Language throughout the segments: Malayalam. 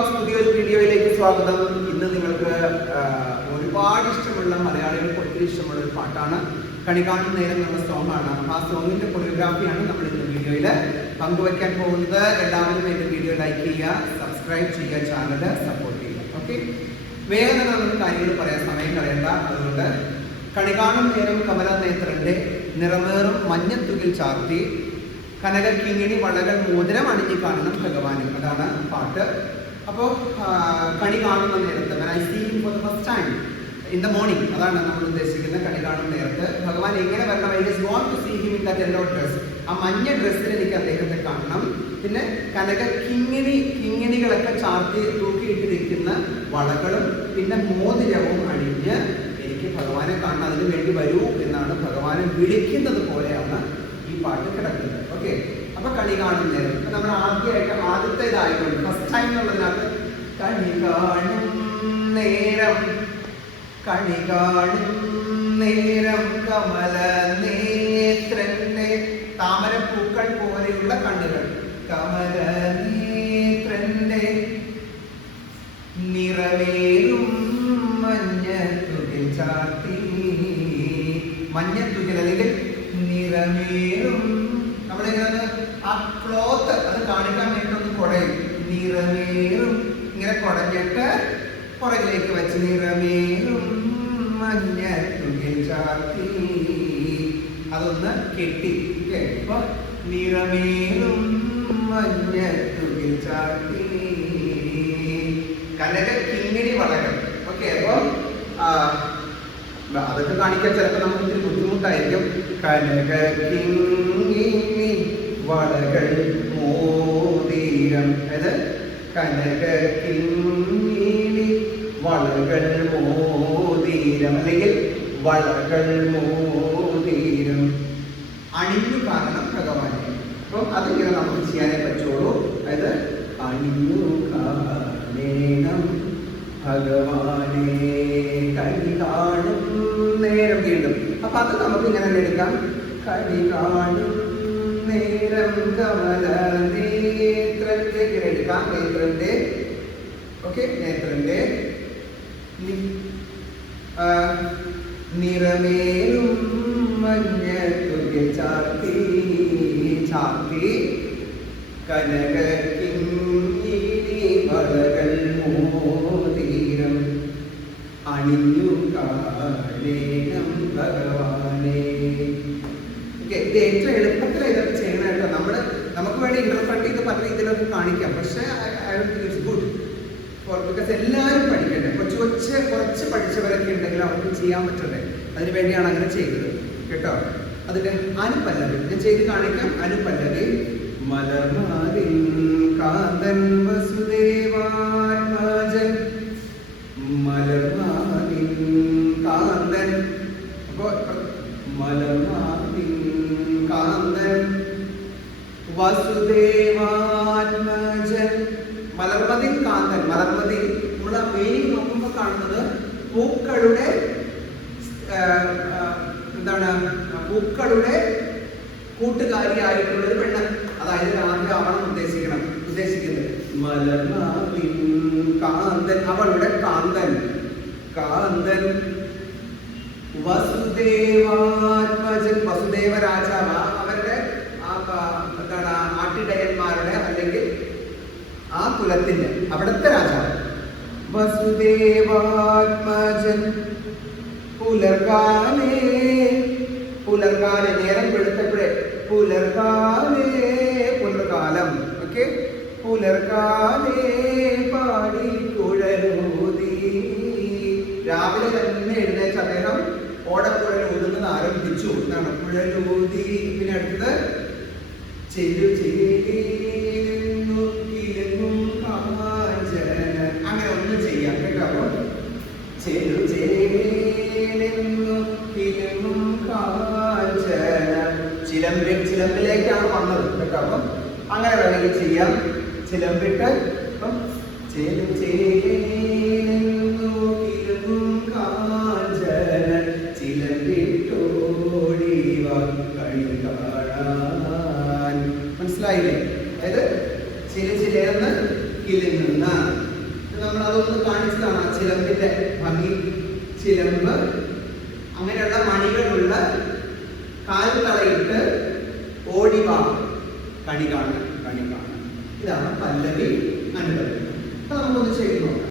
വ്ലോഗ്സ് പുതിയൊരു വീഡിയോയിലേക്ക് സ്വാഗതം. ഇന്ന് നിങ്ങൾക്ക് ഒരുപാട് ഇഷ്ടമുള്ള മലയാളികൾക്ക് ഒത്തിരി ഇഷ്ടമുള്ള ഒരു പാട്ടാണ്. കണി കാണും നേരം എന്നുള്ള സോങ് ആണ്. ആ സോങ്ങിന്റെ കൊറിയോഗ്രാഫിയാണ് നമ്മൾ ഇന്ന് വീഡിയോയിൽ പങ്കുവയ്ക്കാൻ പോകുന്നത്. എല്ലാവരും എന്റെ വീഡിയോ ലൈക്ക് ചെയ്യുക, സബ്സ്ക്രൈബ് ചെയ്യുക, ചാനൽ സപ്പോർട്ട് ചെയ്യുക. ഓക്കെ, വേഗം നമുക്ക് കാര്യങ്ങൾ പറയാൻ സമയം കളയണ്ട. അതുകൊണ്ട് കണി കാണും നേരം കമലനേത്രന്റെ നിറമേറും മഞ്ഞത്തുകിൽ ചാർത്തി കനക കിങ്ങിണി വളകൾ മോതിരം അണിഞ്ഞി കാണണം ഭഗവാനും, അതാണ് പാട്ട്. അപ്പോൾ കണി കാണുന്ന നേരത്ത് I see him for the first time in the morning, അതാണ് നമ്മൾ ഉദ്ദേശിക്കുന്ന കണി കാണുന്ന നേരത്ത് ഭഗവാൻ എങ്ങനെ വരണം? I just want to see him in that yellow dress. ആ മഞ്ഞ ഡ്രസ്സിൽ എനിക്ക് അദ്ദേഹത്തെ കാണണം. പിന്നെ കനക കിങ്ങിണികളൊക്കെ ചാർത്തി തൂക്കിയിട്ടിരിക്കുന്ന വളകളും പിന്നെ മോതിരവും അണിഞ്ഞ് എനിക്ക് ഭഗവാനെ കാണണം, അതിനു വേണ്ടി വരൂ എന്നാണ് ഭഗവാനെ വിളിക്കുന്നത് പോലെയാണ് ഈ പാട്ട് കിടക്കുന്നത്. ഓക്കെ, അപ്പൊ കണി കാണും നേരം നമ്മൾ ആദ്യത്തേതായതുകൊണ്ട് ഫസ്റ്റ് ടൈം എന്നുള്ളതിനകത്ത് കണി കാണും നേരം, കണി കാണും നേരം കമല നേത്രന്റെ, താമരപ്പൂക്കൾ പോലെയുള്ള കണ്ണുകൾ, കമല നേത്രന്റെ നിറവേറും മഞ്ഞത്തുകിൽ ചാർത്തി, മഞ്ഞത്തുകിൽ അല്ലെങ്കിൽ നിറമേറും, നമ്മളിങ്ങനെ ആ ക്ലോത്ത് അത് കാണിക്കാൻ വേണ്ടി ഒന്ന് കുടയും, നിറമേറും ഇങ്ങനെ കുടഞ്ഞിട്ട് പുറകിലേക്ക് വെച്ച് നിറമേറും മഞ്ഞത്തുകിൽ ചാർത്തി അതൊന്ന് കെട്ടി. അപ്പൊ നിറമേറും മഞ്ഞത്തുകിൽ ചാർത്തി കനക കിങ്ങിണി വളകൾ. ഓക്കെ, അപ്പൊ അതൊക്കെ കാണിക്കാൻ ചിലപ്പോൾ നമുക്ക് ഇത്തിരി ബുദ്ധിമുട്ടായിരിക്കും. കനക കിങ്ങിണി വളകൾ മോതിരം, അതായത് കനക കിങ്ങിണി വളകൾ മോതിരം അല്ലെങ്കിൽ വളകൾ മോതിരം അണിഞ്ഞു കാണണം ഭഗവാനെ. അപ്പം അതിങ്ങനെ നമുക്ക് ചെയ്യാനേ പറ്റുള്ളൂ. അതായത് അണിഞ്ഞു കാണണം ഭഗവാനെ കണി കാണും നേരം. വീണ്ടും അപ്പൊ അത് നമുക്ക് ഇങ്ങനെ എടുക്കാം. കണി കാണും നേരം കമല നേത്രന്റെ ഇങ്ങനെ എടുക്കാം. നേത്രന്റെ, ഓക്കെ, നേത്രന്റെ നിറമേറും മഞ്ഞത്തുകിൽ ചാർത്തി, ചാർത്തി കനക കിങ്ങിണി വളകൾ മോതിരം അണിഞ്ഞു കാണേണം ഭഗവാനെ. ഇത് ഏറ്റവും എളുപ്പത്തിൽ ഇതൊക്കെ ചെയ്യണം കേട്ടോ. നമുക്ക് വേണ്ടി ഇന്റർപ്രറ്റ് ചെയ്ത് പല രീതിയിലൊക്കെ കാണിക്കാം, പക്ഷേ I don't think it's good for, because എല്ലാവരും പഠിക്കണ്ടേ. കുറച്ച് പഠിച്ചവരൊക്കെ ഉണ്ടെങ്കിൽ അവർക്ക് ചെയ്യാൻ പറ്റണ്ടേ, അതിനു വേണ്ടിയാണ് അങ്ങനെ ചെയ്തത് കേട്ടോ. അതിന്റെ അനുപല്ലവി ഞാൻ ചെയ്ത് കാണിക്കാം. അനുപല്ലവി മലർമാലിൻ കാന്തൻ വസുദേവാത്മജൻ, മലർമാലിൻ കാന്തൻ. അപ്പോ മലർമാലിൻ കാന്തൻ വസുദേവാത്മജൻ, മലർമതിൻ കാന്തൻ. മലർമതി നമ്മൾ മീനിങ് നോക്കുമ്പോൾ കാണുന്നത് പൂക്കളുടെ എന്താണ്, പൂക്കളുടെ കൂട്ടുകാരിയായിട്ടുള്ള ഒരു പെണ്ണ്, അതായത് ആദ്യം അവണം ഉദ്ദേശിക്കുന്നത്. മലർമാലിൻ കാന്തൻ, അവളുടെ കാന്തൻ, കാന്തൻ വസുദേവാത്മജൻ, വസുദേവ രാജാവ്, അവരുടെ എന്താണ് ആട്ടിടയന്മാരുടെ അല്ലെങ്കിൽ ആ കുലത്തിന്റെ അവിടുത്തെ രാജാവ്. വസുദേവാത്മജൻ പുലർകാലേ, പുലർകാലേ നേരം വെളുത്തപ്പോഴേ, പുലർകാലേ പുലർകാലം, ഓക്കെ, പുലർകാലേ പാടി കുഴലൂതി. രാവിലെ തന്നെ എഴുന്നേറ്റ് അദ്ദേഹം ഓടക്കുഴൽ ഊതുന്നത് ആരംഭിച്ചു എന്നാണ്. കുഴലൂതി. പിന്നെ അടുത്തത് ചെല്ലു ചേരുന്നു കാഞ്ചന, അങ്ങനെ ഒന്ന് ചെയ്യാം കേട്ടോ. അപ്പൊ ചെല്ലു ചേരുന്നു കാഞ്ചന, ചിലമ്പിലേക്കാണ് വന്നത് കേട്ടോ. അപ്പം അങ്ങനെ വേണമെങ്കിൽ ചെയ്യാം. ചിലമ്പിട്ട് ഇപ്പം ചെല്ലു ചേരുന്നു കാഞ്ചന ചിലമ്പിട്ടോടിവ കണി കാണാൻ. മനസ്സിലായില്ലേ? അതായത് ചില ചിലർന്ന് കിളിങ്ങുന്ന ചിലമ്പ് അങ്ങനെയുള്ള മണികളുള്ള കാൽത്തളയിട്ട് ഓടിവാ കണി കാണാൻ. ഇതാണ് പല്ലവി അനുപല്ലവി. അപ്പൊ നമുക്കൊന്ന് ചെയ്ത് നോക്കാം.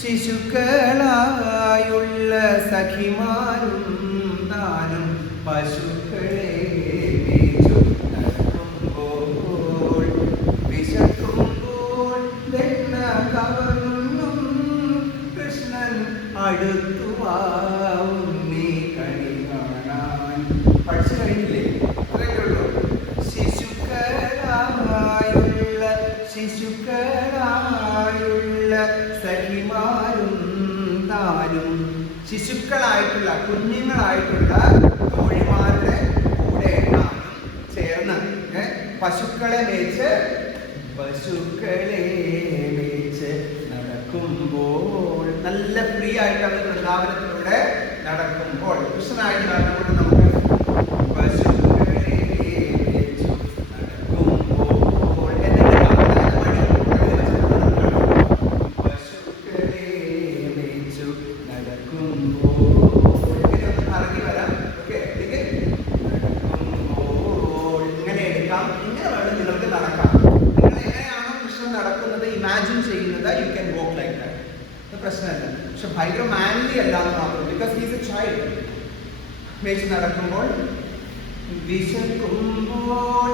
ശിശുക്കളായുള്ള സഖിമാരും താനും പശുക്കളെ മേച്ചു നടക്കുമ്പോൾ വിശക്കുമ്പോൾ വെണ്ണ കവർന്നും കൃഷ്ണൻ അടുത്തുവാവും നീ കണി കാണാൻ. പഠിച്ചു കഴിഞ്ഞില്ലേ? അത്രയുള്ളൂ. ശിശുക്കളായുള്ള സഖിമാരും താനും, ശിശുക്കളായിട്ടുള്ള കുഞ്ഞുങ്ങളായിട്ടുള്ള തോഴിമാരുടെ കൂടെ ചേർന്ന് പശുക്കളെ മേച്ച് നടക്കുമ്പോൾ, നല്ല ഫ്രീ ആയിട്ടാണ് വൃന്ദാവനത്തിലൂടെ നടക്കുമ്പോൾ കൃഷ്ണനായിട്ട് നടന്നുകൊണ്ട് നമുക്ക് നിങ്ങൾക്ക് നടക്കാം. നിങ്ങൾ എങ്ങനെയാണോ കൃഷ്ണൻ നടക്കുന്നത് ഇമാജിൻ ചെയ്യുന്നത്, you can walk like that. അത് പ്രശ്നമല്ല. പക്ഷെ ഭയങ്കര മാൻലി അല്ല എന്ന് മാത്രം. Because he's a child. മേച്ച് നടക്കുമ്പോൾ വിശക്കുമ്പോൾ,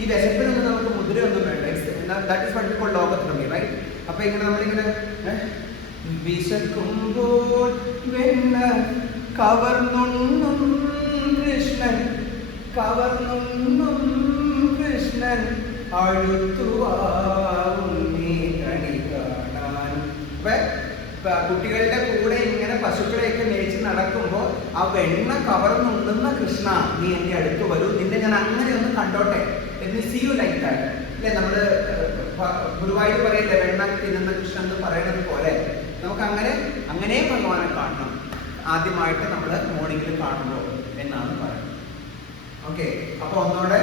ഈ വിശപ്പിനൊന്നും നമുക്ക് മുദ്രയൊന്നും വേണ്ട. That is what we call ലോകത്രമി, റൈറ്റ്? അപ്പൊ ഇങ്ങനെ നമ്മളിങ്ങനെ വിശക്കുമ്പോൾ വെണ്ണ കവർന്നുണ്ണും കൃഷ്ണൻ, കവർന്നുണ്ണും കൃഷ്ണൻ അടുത്തുവാവും നീ കണി കാണാൻ. കുട്ടികളുടെ കൂടെ ഇങ്ങനെ പശുക്കളെയൊക്കെ മേച്ച് നടക്കുമ്പോൾ ആ വെണ്ണ കവർന്നുണ്ണുന്ന കൃഷ്ണ, നീ എന്റെ അടുത്ത് വരൂ, നിന്നെ ഞാൻ അങ്ങനെ ഒന്ന് കണ്ടോട്ടെ. See you like that. അല്ലെ, നമ്മള് ഗുരുവായൂർ പറയില്ലേ വെണ്ണ തിന്നുന്ന കൃഷ്ണൻ എന്ന് പറയുന്നത് പോലെ നമുക്ക് അങ്ങനെ ഭഗവാനെ കാണണം. ആദ്യമായിട്ട് നമ്മൾ മോർണിംഗിൽ കാണുമ്പോൾ എന്നാണ് പറയുന്നത്. ഓക്കെ, അപ്പൊ ഒന്നോടെ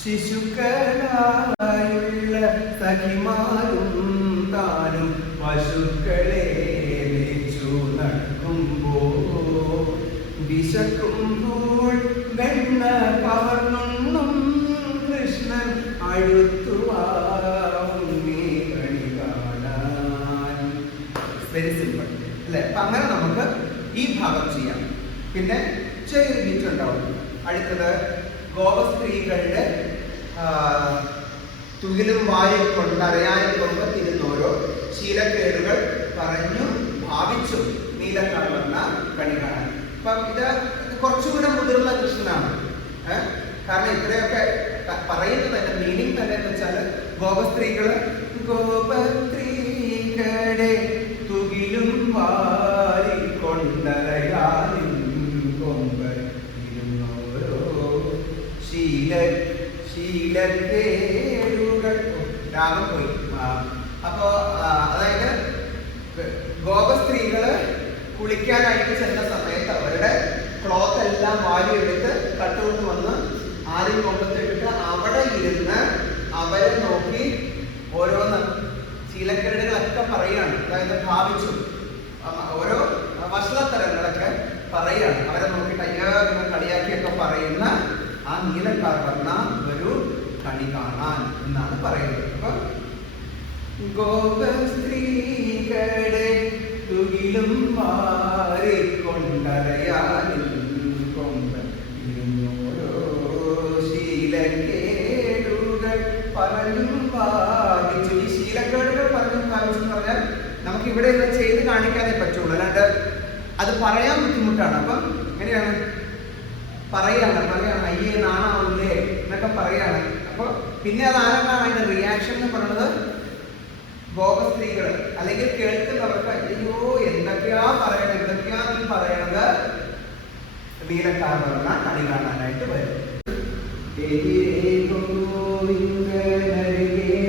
ശിശുക്കളായുള്ള സഖിമാരും താനും പശുക്കളെ മേച്ചു നടക്കുമ്പോൾ വിശക്കുമ്പോൾ വെണ്ണ കവർന്നുണ്ണും കൃഷ്ണൻ അടുത്തുവാ വെരി സിമ്പിൾ അല്ലേ? അപ്പൊ അങ്ങനെ നമുക്ക് ഈ ഭാഗം ചെയ്യാം. പിന്നെ ചെറിയൊരു ബീറ്റ് ഉണ്ടാവും. അടുത്തത് ഗോപസ്ത്രീകളുടെ തുകിലും വാരിക്കൊണ്ട് അറിയാനിക്കൊണ്ട് തിരുന്നോരോ ശീലക്കേടുകൾ പറഞ്ഞു ഭാവിച്ചു നീലക്കാർ വന്ന കണി കാണാൻ. അപ്പം ഇത് കുറച്ചുകൂടെ മുതിർന്ന കൃഷ്ണനാണ്. കാരണം ഇത്രയൊക്കെ പറയുന്നത് തന്നെ മീനിങ് തന്നെ എന്ന് വെച്ചാൽ ഗോപസ്ത്രീകള് ഗോപസ്ത്രീകളെ തുകിലും വാരിക്കൊണ്ടറിയാനും കൊമ്പ് ഇരുന്നോരോ ശീലക്കേടുകൾ രാഗം പോയി. അപ്പോ അതായത് ഗോപസ്ത്രീകള് കുളിക്കാനായിട്ട് ചെന്ന സമയത്ത് അവരുടെ ക്ലോത്ത് എല്ലാം വാരിയെടുത്ത് കട്ടുകൊണ്ട് വന്ന് ആദ്യം കൊമ്പത്തിട്ടിട്ട് അവിടെ ഇരുന്ന് അവരെ നോക്കി ഓരോന്ന് ശീലക്കേടുകളൊക്കെ പറയുകയാണ്. അതായത് ഭാവിച്ചു ഓരോ വഷളത്തരങ്ങളൊക്കെ പറയുകയാണ്. അവരെ നോക്കിയിട്ട് അയ്യോ കളിയാക്കിയൊക്കെ പറയുന്ന ആ നീലക്കാർ വന്ന ഒരു കണി കാണാൻ എന്നാണ് പറയുന്നത്. അപ്പൊ ഗോപസ്ത്രീകളെ തുകിലും മാറിക്കൊണ്ടറിയാനും കൊമ്പ് ഇരുന്നോരോ ശീലക്കേടുകൾ പറഞ്ഞും ഭാവിച്ചു. ഈ ശീലക്കേടുകൾ പറഞ്ഞും ഭാവിച്ചു എന്ന് പറഞ്ഞാൽ നമുക്ക് ഇവിടെ ഇത് ചെയ്ത് കാണിക്കാനേ പറ്റുള്ളൂ, അല്ലാണ്ട് അത് പറയാൻ ബുദ്ധിമുട്ടാണ്. അപ്പം എങ്ങനെയാണ് പറയാണ് അയ്യേ നാണാവില്ലേ എന്നൊക്കെ പറയാണ്. അപ്പൊ പിന്നെ അത് ആരെന്നാണ് അതിന്റെ റിയാക്ഷൻ എന്ന് പറയുന്നത്? ഗോപസ്ത്രീകൾ അല്ലെങ്കിൽ കേൾക്കുന്നവർക്ക് അയ്യോ എന്തൊക്കെയാ പറയണത് നീലക്കാർ പറഞ്ഞ കണി കാണാനായിട്ട് വരും.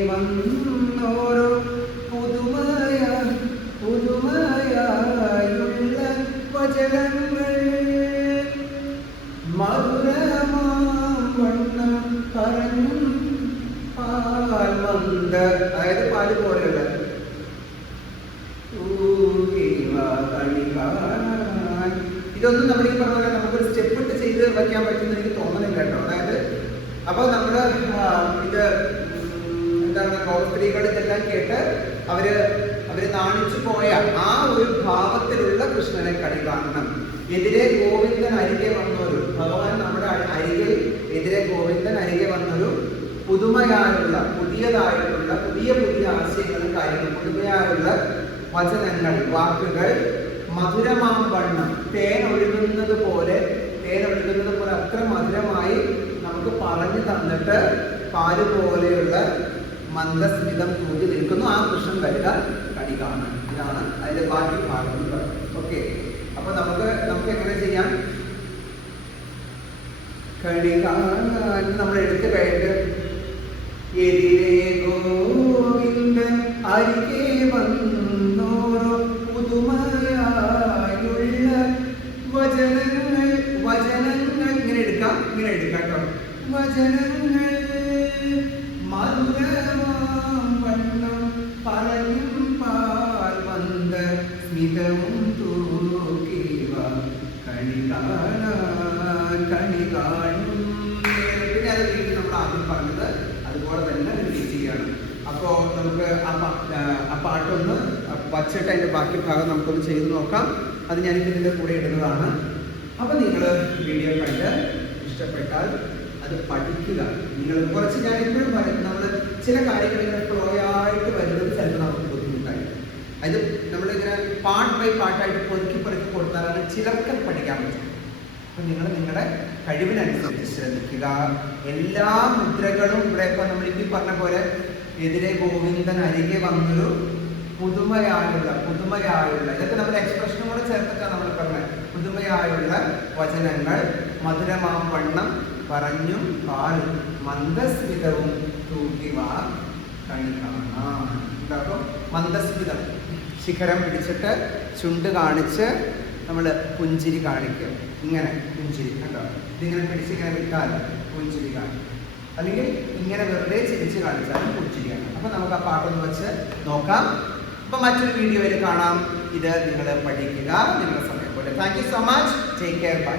വന്നോരോ പുതുമയായുള്ള വചനങ്ങൾ മധുരമാവണ്ണം പറഞ്ഞു പാൽമന്ദ, അതായത് പാല് പോലെയുള്ള ഇതൊന്നും നമ്മൾ ഈ പറഞ്ഞ പോലെ നമുക്കൊരു സ്റ്റെപ്പ് ഇട്ട് ചെയ്ത് വയ്ക്കാൻ പറ്റുന്ന എനിക്ക് തോന്നുന്നില്ല കേട്ടോ. അതായത് അപ്പൊ നമ്മള് ഇത് എന്താണ് ഗോപസ്ത്രീകൾ ഇതെല്ലാം കേട്ട് അവര് നാണിച്ചു പോയ ആ ഒരു ഭാവത്തിലുള്ള കൃഷ്ണനെ കണി കാണണം. എതിരെ ഗോവിന്ദൻ അരികെ വന്നൊരു ഭഗവാൻ നമ്മുടെ അരികിൽ എതിരെ ഗോവിന്ദൻ അരികെ വന്നൊരു പുതുമയായുള്ള പുതിയതായിട്ടുള്ള പുതിയ ആശയങ്ങളും കാര്യങ്ങളും പുതുമയായുള്ള വചനങ്ങൾ വാക്കുകൾ മധുരമാം വണ്ണം തേൻ ഒഴുകുന്നത് പോലെ അത്ര മധുരമായി നമുക്ക് പറഞ്ഞു തന്നിട്ട് പാല് പോലെയുള്ള മന്ദസ്മിതം തൂക്കി നിൽക്കുന്നു ആ കൃഷ്ണൻ വരിക കണി കാണാൻ. ഇതാണ് അതിന്റെ ബാക്കി ഭാഗം. ഓക്കെ, അപ്പൊ നമുക്ക് എങ്ങനെ ചെയ്യാം? കണി കാണാൻ നമ്മൾ എടുത്തു കഴിഞ്ഞിട്ട് എതിരെ ഗോവിന്ദൻ അരികെ വന്നോരോ പുതുമയായുള്ള വചനങ്ങൾ ഇങ്ങനെ എടുക്കാം കേട്ടോ. വചനങ്ങൾ മധുരമാം വണ്ണം പറയും പാൽമന്ദ സ്മിതവും തൂക്കിവ കണി കാണും. പിന്നെ അത് വീണ്ടും നമ്മൾ ആദ്യം പറഞ്ഞത് അതുപോലെ തന്നെ റിപ്പീറ്റ് ചെയ്യാണ്. അപ്പോൾ നമുക്ക് ആ പാട്ടൊന്ന് വച്ചിട്ട് അതിൻ്റെ ബാക്കി ഭാഗം നമുക്കൊന്ന് ചെയ്ത് നോക്കാം. അത് ഞാനിപ്പോൾ ഇതിൻ്റെ കൂടെ ഇടുന്നതാണ്. അപ്പോൾ നിങ്ങൾ വീഡിയോ കണ്ട് ഇഷ്ടപ്പെട്ടാൽ അത് പഠിക്കുക. നിങ്ങൾ കുറച്ച് ഞാനിപ്പോഴും നമ്മൾ ചില കാര്യങ്ങൾ ഇങ്ങനെ ഫ്ലോ ആയിട്ട് വരുന്നത് ചിലപ്പോൾ നമുക്ക് ബുദ്ധിമുട്ടായി. അത് നമ്മളിങ്ങനെ പാർട്ട് ബൈ പാർട്ടായിട്ട് പൊറുക്കി കൊടുത്താലാണ് ചിലർക്ക് പഠിക്കാൻ പറ്റും. അപ്പം നിങ്ങൾ നിങ്ങളുടെ കഴിവിനനുസരിച്ച് ശ്രദ്ധിക്കുക. എല്ലാ മുദ്രകളും ഇവിടെ ഇപ്പം നമ്മളിപ്പോൾ പറഞ്ഞ പോലെ എതിരെ ഗോവിന്ദൻ അരികെ വന്നൊരു പുതുമയായുള്ള ഇതൊക്കെ നമ്മുടെ എക്സ്പ്രഷനും കൂടെ ചേർത്തിട്ടാണ് നമ്മൾ പറഞ്ഞത്. പുതുമയായുള്ള വചനങ്ങൾ മധുരമാം വണ്ണം പറഞ്ഞും പാൽ മന്ദസ്മിതവും തൂക്കിവാ കണി കാണാൻ. എന്താക്കും മന്ദസ്മിതം ശിഖരം പിടിച്ചിട്ട് ചുണ്ട് കാണിച്ച് നമ്മൾ പുഞ്ചിരി കാണിക്കും. ഇങ്ങനെ പുഞ്ചിരി കണ്ടോ, ഇതിങ്ങനെ പിടിച്ചിങ്ങനെ വിട്ടാൽ പുഞ്ചിരി കാണിക്കും, അല്ലെങ്കിൽ ഇങ്ങനെ വെറുതെ ചിരിച്ച് കാണിച്ചാലും പുഞ്ചിരിയാണ്. അപ്പം നമുക്ക് ആ പാട്ടൊന്ന് വെച്ച് നോക്കാം. അപ്പം മറ്റൊരു വീഡിയോയിൽ കാണാം. ഇത് നിങ്ങൾ പഠിക്കുക നിങ്ങളുടെ സമയം പോലെ. Thank you so much. Take care. By.